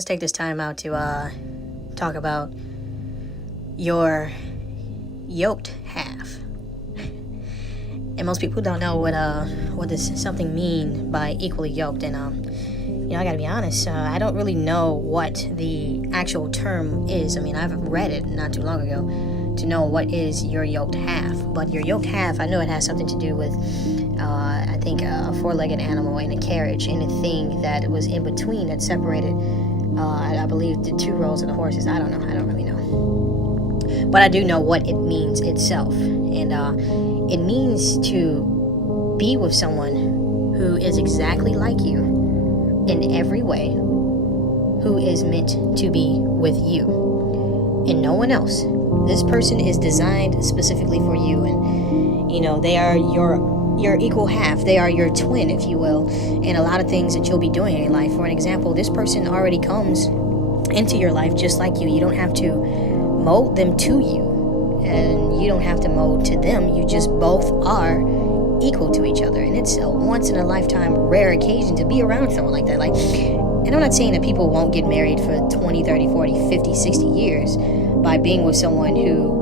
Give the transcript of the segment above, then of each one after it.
let's take this time out to talk about your yoked half. And most people don't know what does something mean by equally yoked. And I gotta be honest, I don't really know what the actual term is. I mean, I've read it not too long ago to know what is your yoked half. But your yoked half, I know it has something to do with I think a four-legged animal and a carriage and a thing that was in between that separated I believe the two rows of the horses. I don't really know, but I do know what it means itself. And it means to be with someone who is exactly like you in every way, who is meant to be with you and no one else. This person is designed specifically for you, and they are your equal half. They are your twin, if you will, in a lot of things that you'll be doing in life. For an example, this person already comes into your life just like you. You don't have to mold them to you, and you don't have to mold to them. You just both are equal to each other, and it's a once in a lifetime rare occasion to be around someone like that. And I'm not saying that people won't get married for 20, 30, 40, 50, 60 years by being with someone who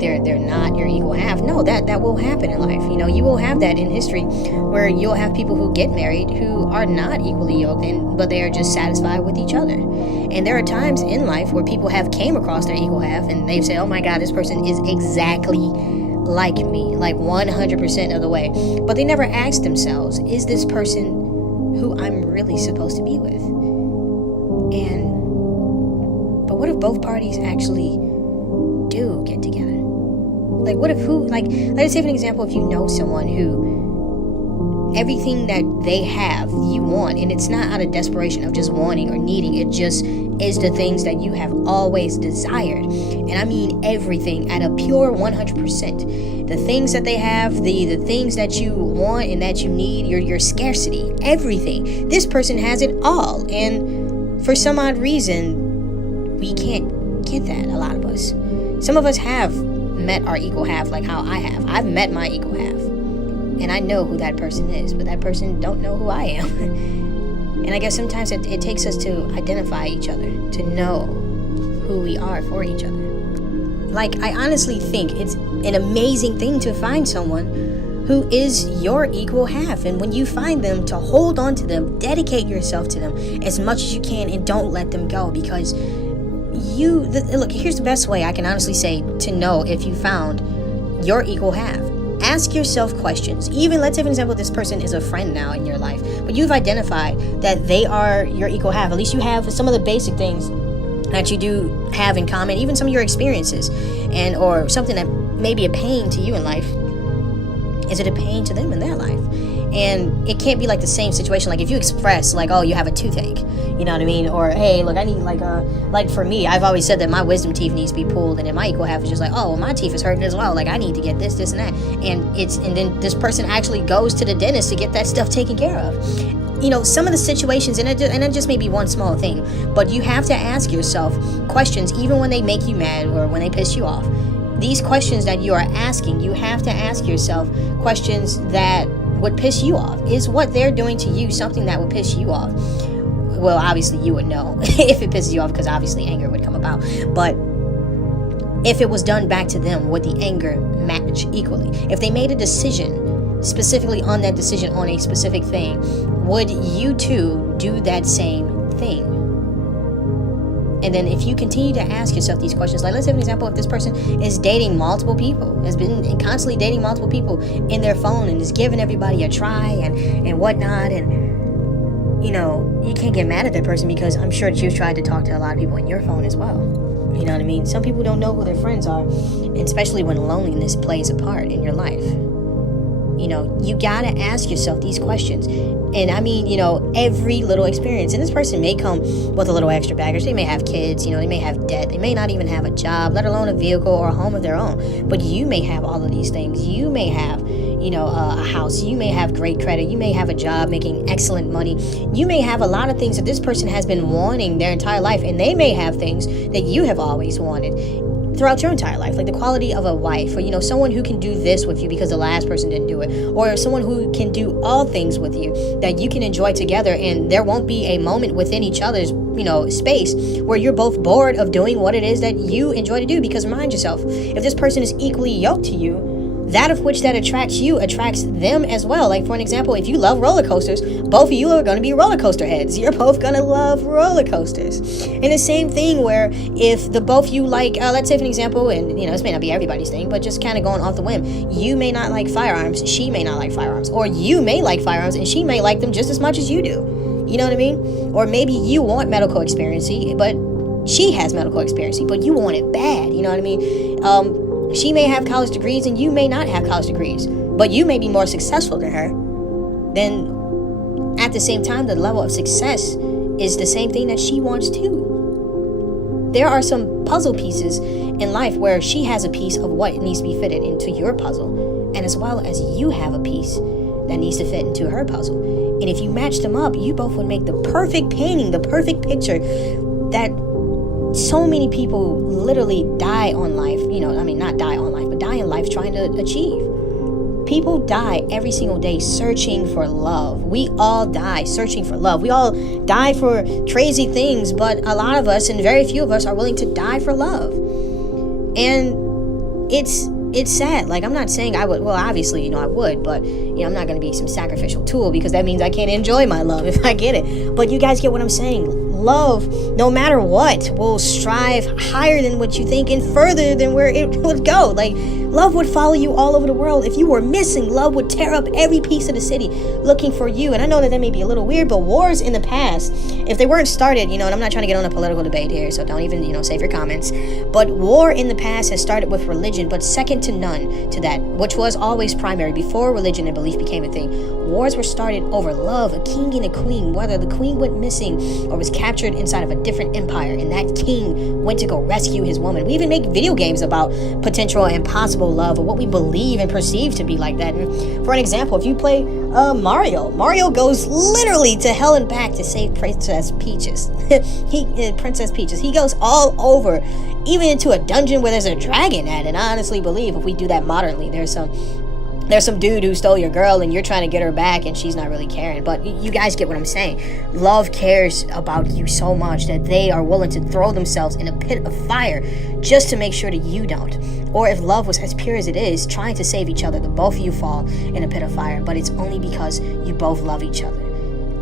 they're not your equal half. No, that will happen in life. You will have that in history where you'll have people who get married who are not equally yoked, but they are just satisfied with each other. And there are times in life where people have came across their equal half and they've said, oh my God, this person is exactly like me, like 100% of the way. But they never asked themselves, is this person who I'm really supposed to be with? But what if both parties actually do get together? Let's say for an example, if you know someone who everything that they have you want, and it's not out of desperation of just wanting or needing, it just is the things that you have always desired. And I mean everything at a pure 100%. The things that they have, the things that you want and that you need, your scarcity, everything. This person has it all, and for some odd reason we can't get that. A lot of us, some of us have met our equal half, like how I have. I've met my equal half, and I know who that person is, but that person don't know who I am. And I guess sometimes it takes us to identify each other, to know who we are for each other. I honestly think it's an amazing thing to find someone who is your equal half, and when you find them, to hold on to them, dedicate yourself to them as much as you can, and don't let them go. Because look, here's the best way I can honestly say to know if you found your equal half. Ask yourself questions. Even, let's say for example, this person is a friend now in your life, but you've identified that they are your equal half. At least you have some of the basic things that you do have in common, even some of your experiences, or something that may be a pain to you in life. Is it a pain to them in their life? And it can't be like the same situation. Like if you express oh, you have a toothache, you know what I mean? Or, hey, look, I need like for me, I've always said that my wisdom teeth needs to be pulled, and then my equal half is just oh, well, my teeth is hurting as well. I need to get this and that. And then this person actually goes to the dentist to get that stuff taken care of. Some of the situations, and it just may be one small thing, but you have to ask yourself questions, even when they make you mad or when they piss you off. These questions that you are asking, you have to ask yourself questions that would piss you off. Is what they're doing to you something that would piss you off? Well, obviously you would know if it pisses you off, because obviously anger would come about. But if it was done back to them, would the anger match equally? If they made a decision specifically on that decision on a specific thing, would you too do that same thing? And then if you continue to ask yourself these questions, let's say for example, if this person is dating multiple people, has been constantly dating multiple people in their phone, and is giving everybody a try and whatnot, and you can't get mad at that person, because I'm sure that you've tried to talk to a lot of people in your phone as well. You know what I mean? Some people don't know who their friends are, and especially when loneliness plays a part in your life. You gotta ask yourself these questions. And I mean, every little experience. And this person may come with a little extra baggage. They may have kids, they may have debt. They may not even have a job, let alone a vehicle or a home of their own. But you may have all of these things. You may have, a house. You may have great credit. You may have a job making excellent money. You may have a lot of things that this person has been wanting their entire life. And they may have things that you have always wanted. throughout your entire life. Like the quality of a wife, or, you know, someone who can do this with you because the last person didn't do it, or someone who can do all things with you that you can enjoy together, and there won't be a moment within each other's, you know, space where you're both bored of doing what it is that you enjoy to do. Because remind yourself, if this person is equally yoked to you, that of which that attracts you attracts them as well. Like, for an example, if you love roller coasters, both of you are going to be roller coaster heads. You're both going to love roller coasters. And the same thing where if the both of you like, let's say for an example, and, you know, this may not be everybody's thing, but just kind of going off the whim, you may not like firearms, she may not like firearms, or you may like firearms and she may like them just as much as you do. You know what I mean? Or maybe you want medical experience, but she has medical experience, but you want it bad. You know what I mean? She may have college degrees and you may not have college degrees, but you may be more successful than her. Then at the same time, the level of success is the same thing that she wants too. There are some puzzle pieces in life where she has a piece of what needs to be fitted into your puzzle, and as well as you have a piece that needs to fit into her puzzle. And if you match them up, you both would make the perfect painting, the perfect picture that so many people literally die on life, you know, I mean, not die on life, but die in life trying to achieve. People die every single day searching for love. We all die searching for love. We all die for crazy things, but a lot of us, and very few of us, are willing to die for love. And it's sad. Like, I'm not saying I would, well, obviously, you know, I would, but, you know, I'm not going to be some sacrificial tool, because that means I can't enjoy my love if I get it. But you guys get what I'm saying. Love, no matter what, will strive higher than what you think and further than where it would go. Like, love would follow you all over the world. If you were missing, love would tear up every piece of the city looking for you. And I know that may be a little weird, but wars in the past, if they weren't started, you know, and I'm not trying to get on a political debate here, so don't even, you know, save your comments. But war in the past has started with religion, but second to none to that, which was always primary before religion and belief became a thing. Wars were started over love, a king and a queen, whether the queen went missing or was captured inside of a different empire, and that king went to go rescue his woman. We even make video games about potential and possible love, or what we believe and perceive to be like that. And for an example, if you play Mario goes literally to hell and back to save Princess Peaches. Princess Peaches. He goes all over, even into a dungeon where there's a dragon at. And I honestly believe if we do that modernly, there's some dude who stole your girl and you're trying to get her back and she's not really caring. But you guys get what I'm saying. Love cares about you so much that they are willing to throw themselves in a pit of fire just to make sure that you don't. Or if love was as pure as it is, trying to save each other, that both of you fall in a pit of fire. But it's only because you both love each other.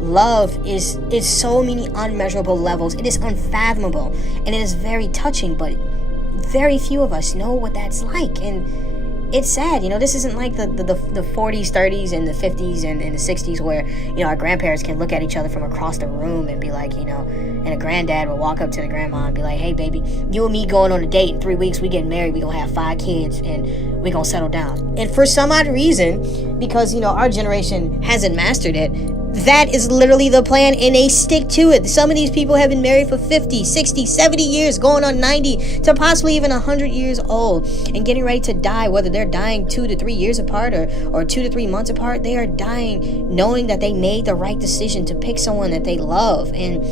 Love is so many unmeasurable levels. It is unfathomable. And it is very touching, but very few of us know what that's like. And it's sad, you know, this isn't like the 40s, 30s, and the 50s and the 60s where, you know, our grandparents can look at each other from across the room and be like, you know, and a granddad will walk up to the grandma and be like, hey, baby, you and me going on a date in 3 weeks, we getting married, we gonna have 5 kids, and we gonna settle down. And for some odd reason, because, you know, our generation hasn't mastered it, that is literally the plan, and they stick to it. Some of these people have been married for 50, 60, 70 years, going on 90 to possibly even 100 years old, and getting ready to die. Whether they're dying 2 to 3 years apart or 2 to 3 months apart, they are dying knowing that they made the right decision to pick someone that they love. And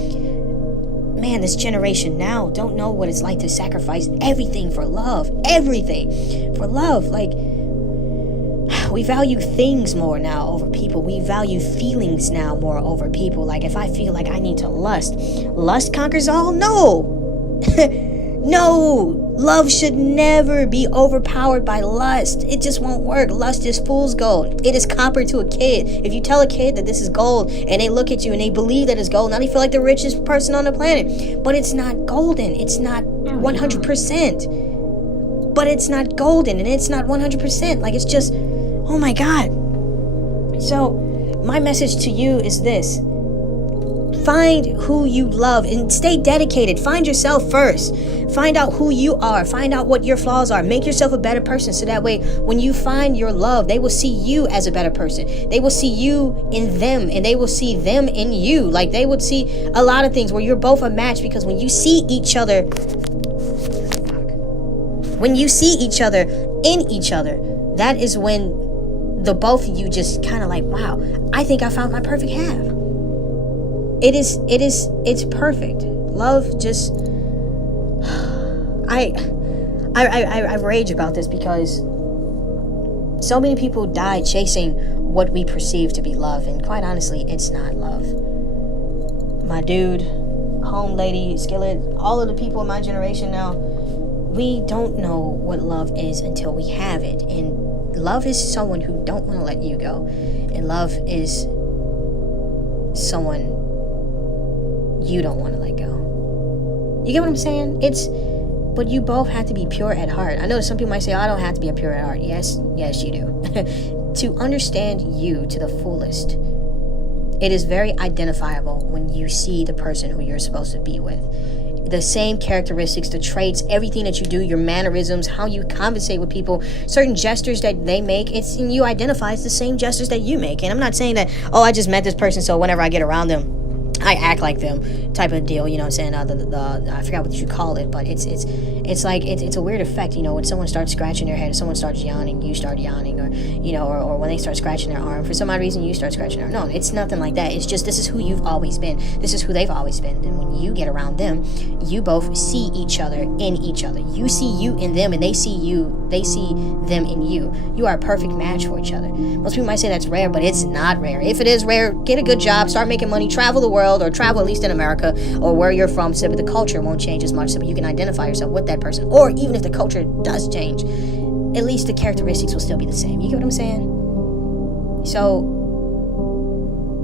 man, this generation now don't know what it's like to sacrifice everything for love. Everything for love. Like, we value things more now over people. We value feelings now more over people. Like, if I feel like I need to lust conquers all? No. No. Love should never be overpowered by lust. It just won't work. Lust is fool's gold. It is copper to a kid. If you tell a kid that this is gold and they look at you and they believe that it's gold, now they feel like the richest person on the planet. But it's not golden. It's not 100%. But it's not golden and it's not 100%. Like, it's just, oh my God. So my message to you is this. Find who you love and stay dedicated. Find yourself first. Find out who you are. Find out what your flaws are. Make yourself a better person, so that way when you find your love, they will see you as a better person. They will see you in them, and they will see them in you. Like, they would see a lot of things where you're both a match, because when you see each other in each other, that is when the both of you just kind of like, wow, I think I found my perfect half. It's perfect. Love just, I I rage about this because so many people die chasing what we perceive to be love, and quite honestly, it's not love. My dude, home lady, Skillet, all of the people in my generation now, we don't know what love is until we have it. And love is someone who don't want to let you go. And love is someone you don't want to let go. You get what I'm saying? But you both have to be pure at heart. I know some people might say, I don't have to be a pure at heart. Yes, you do. To understand you to the fullest, it is very identifiable when you see the person who you're supposed to be with. The same characteristics, the traits, everything that you do, your mannerisms, how you conversate with people, certain gestures that they make, and you identify as the same gestures that you make. And I'm not saying that, I just met this person, so whenever I get around them, I act like them type of deal, you know what I'm saying? I forgot what you call it, but it's like it's a weird effect, you know, when someone starts scratching their head, or someone starts yawning, you start yawning, or you know, or when they start scratching their arm, for some odd reason you start scratching their arm. No, it's nothing like that. It's just, this is who you've always been. This is who they've always been. And when you get around them, you both see each other in each other. You see you in them, and they see them in you. You are a perfect match for each other. Most people might say that's rare, but it's not rare. If it is rare, get a good job, start making money, travel the world, or travel at least in America or where you're from, so that the culture won't change as much, so you can identify yourself with that person. Or even if the culture does change, at least the characteristics will still be the same. You get what I'm saying? So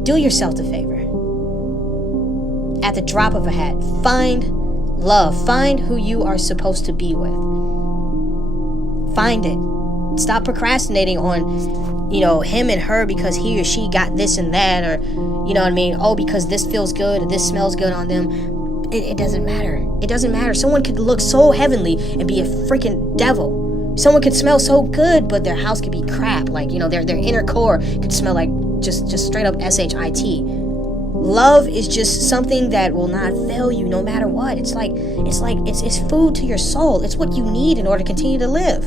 do yourself the favor. At the drop of a hat, find love. Find who you are supposed to be with. Find it. Stop procrastinating on, you know, him and her because he or she got this and that, or, you know what I mean? Because this feels good, or this smells good on them. It doesn't matter. It doesn't matter. Someone could look so heavenly and be a freaking devil. Someone could smell so good, but their house could be crap. Like, you know, their inner core could smell like just straight up shit. Love is just something that will not fail you no matter what. It's food to your soul. It's what you need in order to continue to live.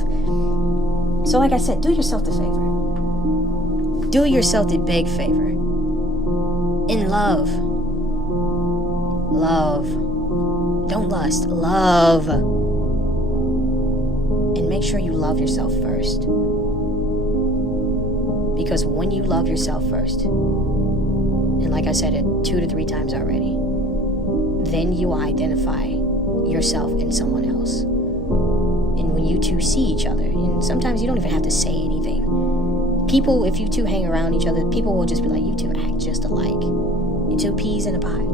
So like I said, do yourself the favor. Do yourself the big favor. In love. Love. Don't lust. Love. And make sure you love yourself first. Because when you love yourself first, and like I said it 2 to 3 times already, then you will identify yourself in someone else. And when you two see each other, and sometimes you don't even have to say anything. People, if you two hang around each other, people will just be like, you two act just alike. You two peas in a pod.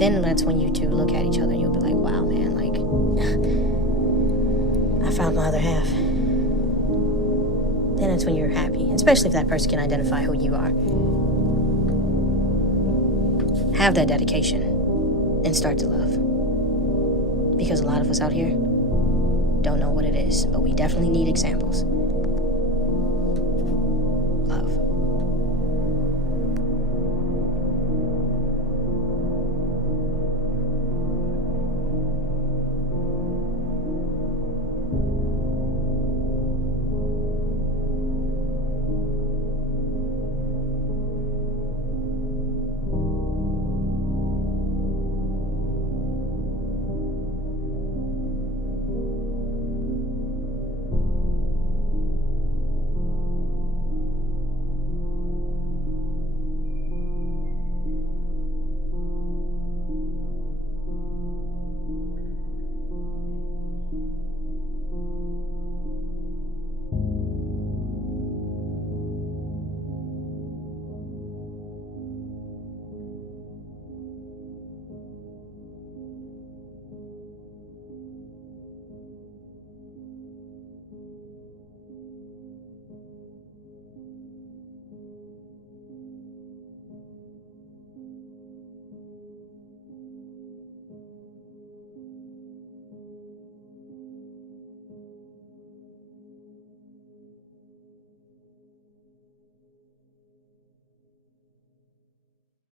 Then that's when you two look at each other and you'll be like, wow, man, like, I found my other half. Then that's when you're happy, especially if that person can identify who you are. Have that dedication and start to love. Because a lot of us out here don't know what it is, but we definitely need examples.